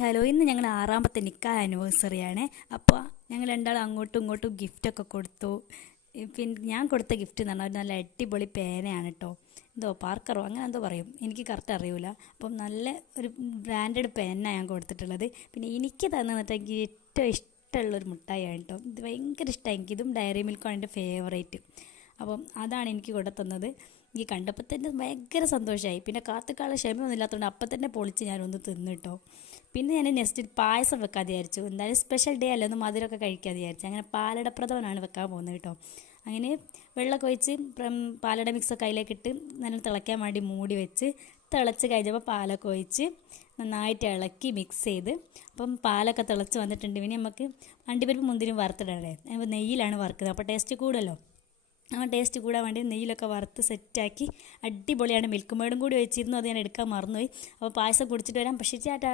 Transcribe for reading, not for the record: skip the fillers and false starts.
Hello, ഇന്ന് ഞങ്ങളുടെ ആറാമത്തെ നിക്കാഹ് ആനിവേഴ്സറിയാണ്. അപ്പോൾ ഞങ്ങൾ രണ്ടാളും അങ്ങോട്ടും ഇങ്ങോട്ടും ഗിഫ്റ്റൊക്കെ കൊടുത്തു. പിന്നെ ഞാൻ കൊടുത്ത ഗിഫ്റ്റ് എന്ന് പറഞ്ഞാൽ നല്ല അടിപൊളി പേനയാണ് കേട്ടോ. എന്തോ പാർക്കറോ അങ്ങനെ എന്തോ പറയും, എനിക്ക് കറക്റ്റ് അറിയില്ല. അപ്പം നല്ല ഒരു ബ്രാൻഡഡ് പേന ഞാൻ കൊടുത്തിട്ടുള്ളത്. പിന്നെ എനിക്ക് തന്നിട്ട് എനിക്ക് ഏറ്റവും ഇഷ്ടമുള്ളൊരു മിഠായിയാണ് കേട്ടോ. ഇത് ഭയങ്കര ഇഷ്ടമായി എനിക്ക്. ഇതും ഡയറി മിൽക്കാണ് എൻ്റെ ഫേവറേറ്റ്. അപ്പം അതാണ് എനിക്ക് കൂടെ തന്നത്. എനിക്ക് കണ്ടപ്പോൾ തന്നെ ഭയങ്കര സന്തോഷമായി. പിന്നെ കാത്തുക്കാളെ ക്ഷമയൊന്നും ഇല്ലാത്തതുകൊണ്ട് അപ്പം തന്നെ പൊളിച്ച് ഞാനൊന്ന് തിന്നു കേട്ടോ. പിന്നെ ഞാൻ നെക്സ്റ്റ് പായസം വെക്കാതെ വിചാരിച്ചു. എന്തായാലും സ്പെഷ്യൽ ഡേ അല്ലേ, ഒന്ന് മധുരമൊക്കെ കഴിക്കാതെ വിചാരിച്ചു. അങ്ങനെ പാലടപ്രഥമനാണ് വെക്കാൻ പോകുന്നത് കേട്ടോ. അങ്ങനെ വെള്ളമൊക്കെ ഒഴിച്ച് പാലട മിക്സൊക്കെ അതിലേക്കിട്ട് നല്ല തിളയ്ക്കാൻ വേണ്ടി മൂടി വെച്ച് തിളച്ച് കഴിഞ്ഞപ്പോൾ പാലൊക്കെ ഒഴിച്ച് നന്നായിട്ട് ഇളക്കി മിക്സ് ചെയ്ത് അപ്പം പാലൊക്കെ തിളച്ച് വന്നിട്ടുണ്ട്. പിന്നെ നമുക്ക് അണ്ടിപ്പരിപ്പ് മുന്തിരിയും വറുത്തിടണേ. നെയ്യിലാണ് വറുക്കുന്നത്, അപ്പോൾ ടേസ്റ്റ് കൂടുമല്ലോ. ആ ടേസ്റ്റ് കൂടാൻ വേണ്ടി നെയ്യിലൊക്കെ വറുത്ത് സെറ്റാക്കി അടിപൊളിയാണ്. മിൽക്ക് മേഡും കൂടി വെച്ചിരുന്നു, അത് ഞാൻ എടുക്കാൻ മറന്നുപോയി. അപ്പോൾ പായസം കുടിച്ചിട്ട് വരാം. പക്ഷേ ചേട്ടാ.